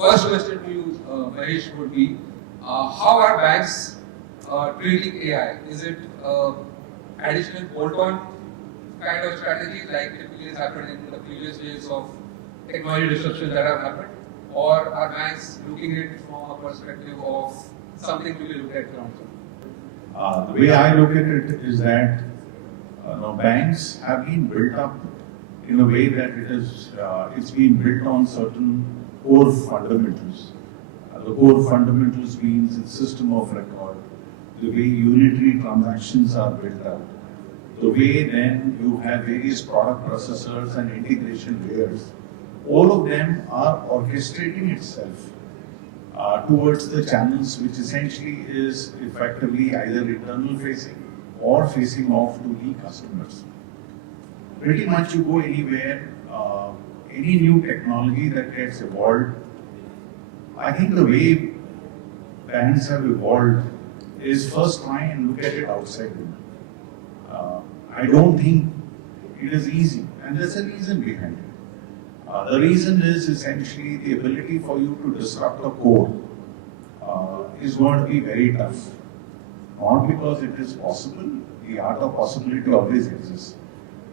first question to you, Mahesh, would be how are banks treating AI? Is it additional bolt-on kind of strategy like typically has happened in the previous days of technology disruption that have happened? Or are banks looking at it from a perspective of something to be looked at long term? The way I look at it is that banks have been built up in a way that it's been built on certain core fundamentals. The core fundamentals means its system of record, the way unitary transactions are built out, the way then you have various product processors and integration layers. All of them are orchestrating itself towards the channels, which essentially is effectively either internal facing or facing off to the customers. Pretty much you go anywhere, any new technology that gets evolved, I think the way banks have evolved is first try and look at it outside them. I don't think it is easy, and there's a reason behind it. The reason is essentially the ability for you to disrupt a core is going to be very tough. Not because it is possible, the art of possibility always exists,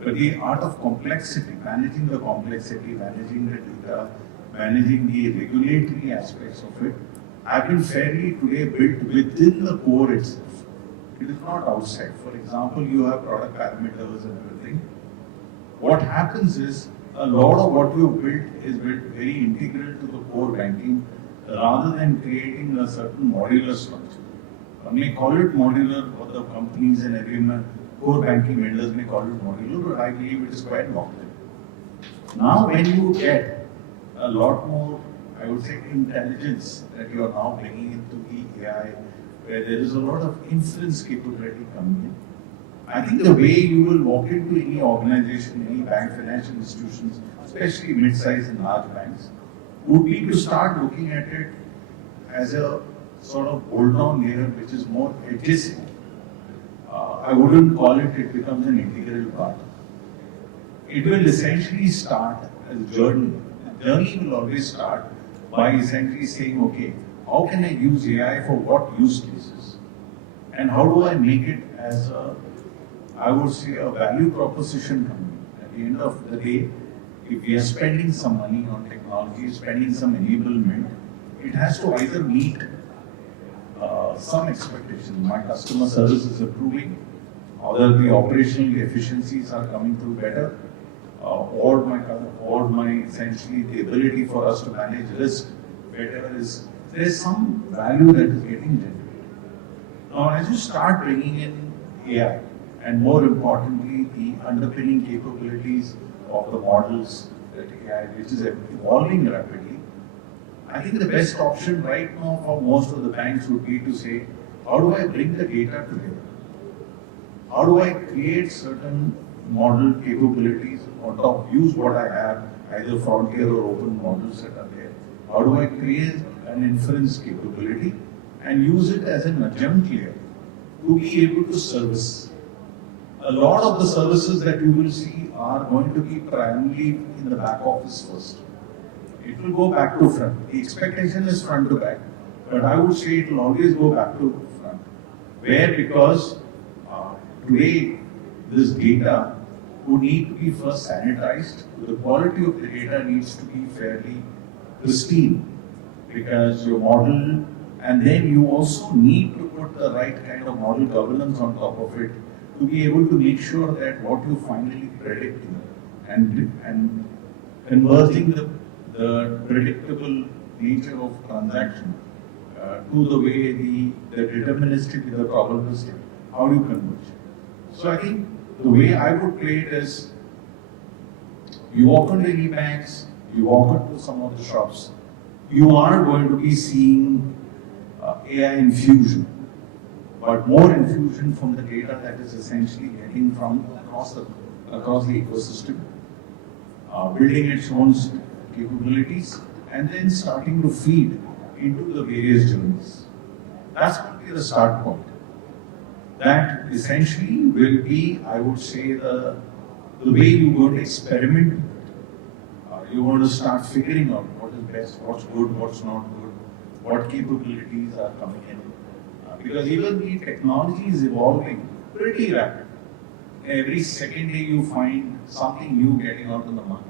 but the art of complexity, managing the complexity, managing the data, managing the regulatory aspects of it, have been fairly today built within the core itself. It is not outside. For example, you have product parameters and everything. What happens is, a lot of what you have built is built very integral to the core banking rather than creating a certain modular structure. One may call it modular, or the companies and everyone, core banking vendors may call it modular, but I believe it is quite locked in. Now when you get a lot more, I would say, intelligence that you are now bringing into the AI, where there is a lot of inference capability coming in, I think the way you will walk into any organization, any bank, financial institutions, especially mid-sized and large banks, would be to start looking at it as a sort of bolt-on layer which is more adjacent. I wouldn't call it becomes an integral part. It will essentially start as a journey. The journey will always start by essentially saying, okay, how can I use AI for what use cases? And how do I make it as a, I would say, a value proposition company? At the end of the day, if we are spending some money on technology, spending some enablement, it has to either meet some expectations. My customer service is improving, or the operational efficiencies are coming through better, or my essentially the ability for us to manage risk better is, there is some value that is getting generated. Now, as you start bringing in AI, and more importantly, the underpinning capabilities of the models that AI, which is evolving rapidly, I think the best option right now for most of the banks would be to say, how do I bring the data together? How do I create certain model capabilities on top, use what I have, either frontier or open models that are there? How do I create an inference capability and use it as an adjunct layer to be able to service? A lot of the services that you will see are going to be primarily in the back office first. It will go back to front. The expectation is front to back, but I would say it will always go back to front. Where? Because today this data would need to be first sanitized. The quality of the data needs to be fairly pristine, because your model, and then you also need to put the right kind of model governance on top of it to be able to make sure that what you finally predict and converting the predictable nature of transaction to the way the deterministic, the probabilistic, how do you converge? So I think the way I would play it is, you walk into any banks, you walk into some of the shops, you are going to be seeing AI infusion, but more infusion from the data that is essentially getting from across the ecosystem, building its own capabilities, and then starting to feed into the various journeys. That's going to be the start point. That essentially will be, I would say, the way you're going to experiment. You're going to start figuring out what is best, what's good, what's not good, what capabilities are coming in. Because even the technology is evolving pretty rapidly. Every second day you find something new getting out in the market.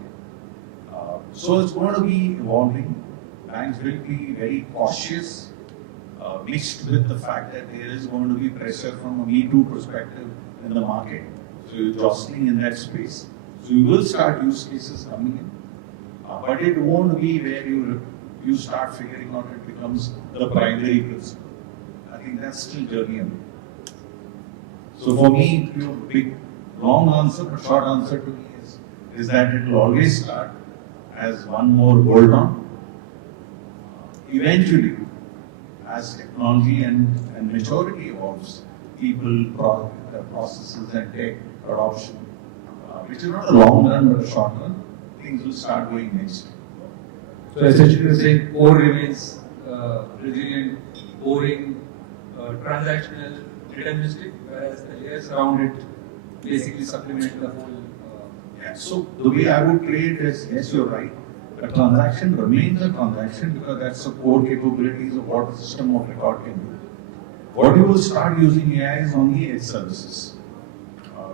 So it's going to be evolving. Banks will be very cautious, mixed with the fact that there is going to be pressure from a Me Too perspective in the market. So you're jostling in that space. So you will start use cases coming in. But it won't be where you start figuring out it becomes the primary principle. I think that's still journey away. So for me, your big, long answer, but short answer to me is that it will always start as one more bolt-on. Eventually, as technology and maturity evolves, people, processes and tech adoption, which is not a long run but a short run, things will start going next. So essentially you're saying core remains resilient, boring, transactional, deterministic, whereas the layers around it basically supplement the whole. Yeah. So the way I would play it is, yes, you're right. A transaction remains a transaction because that's the core capabilities of what a system of record can do. What you will start using AI is on the edge services.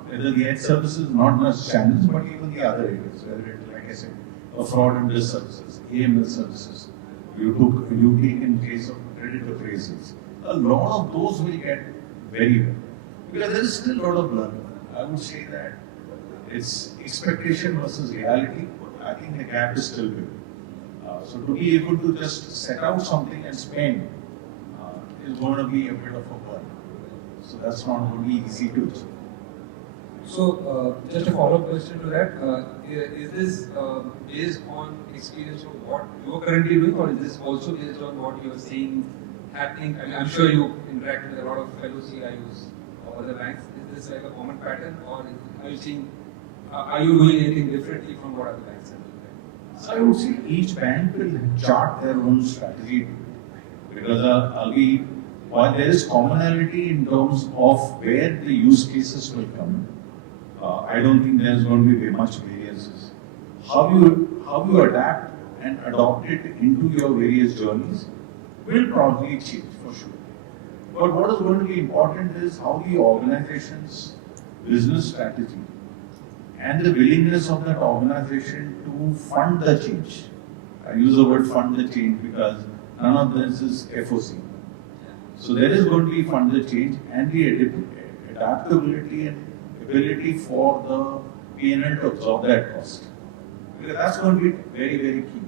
Whether the edge services, not just channels, but even the other areas, whether it's, like I said, fraud and risk services, AML services. You take in case of credit appraisals. A lot of those will get very well. Because there is still a lot of learning. I would say that it's expectation versus reality. I think the gap is still big. So to be able to just set out something and spend is going to be a bit of a burden. So that's not going to be easy to do. So just a follow-up question to that, is this based on experience of what you are currently doing, or is this also based on what you are seeing happening? I mean, I'm sure you interact with a lot of fellow CIOs of other banks. Is this like a common pattern, or are you seeing, are you doing anything differently from what other banks are doing? So I would say each bank will chart their own strategy because while there is commonality in terms of where the use cases will come, I don't think there is going to be very much variances. How you adapt and adopt it into your various journeys will probably change for sure. But what is going to be important is how the organization's business strategy and the willingness of that organization to fund the change. I use the word fund the change because none of this is FOC. So there is going to be fund the change and the adaptability and ability for the P&L to absorb that cost. Because that's going to be very, very key.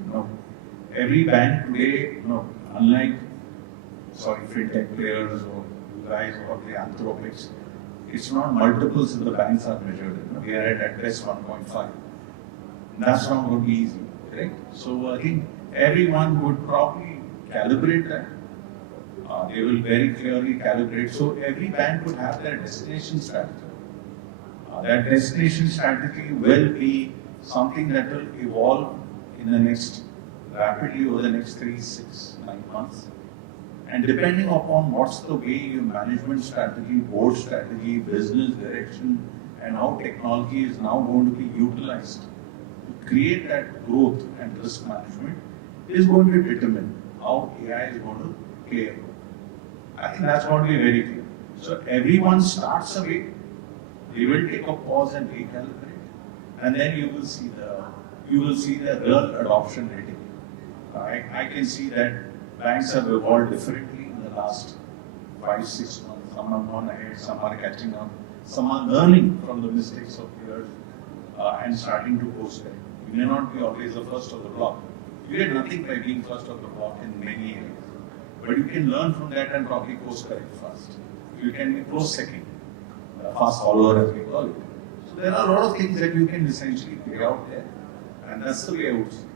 Every bank today, unlike fintech players or guys or the Anthropics, it's not multiples of the banks are measured. We are at best 1.5. That's not going to be easy, right? So I think everyone would probably calibrate that. They will very clearly calibrate. So every bank would have their destination strategy. That destination strategy will be something that will evolve in the next rapidly over the next 3, 6, 9 months. And depending upon what's the way your management strategy, board strategy, business direction, and how technology is now going to be utilized to create that growth and risk management is going to determine how AI is going to play a role. I think that's going to be very clear. So everyone starts away, they will take a pause and recalibrate, and then you will see the real adoption rate. I can see that banks have evolved differently in the last 5, 6 months. Some are gone ahead, some are catching up, some are learning from the mistakes of peers and starting to course correct. You may not be always the first of the block. You get nothing by being first of the block in many areas. But you can learn from that and probably course correct fast. You can be close second, fast follower as we call it. So there are a lot of things that you can essentially play out there, and that's the way I would say.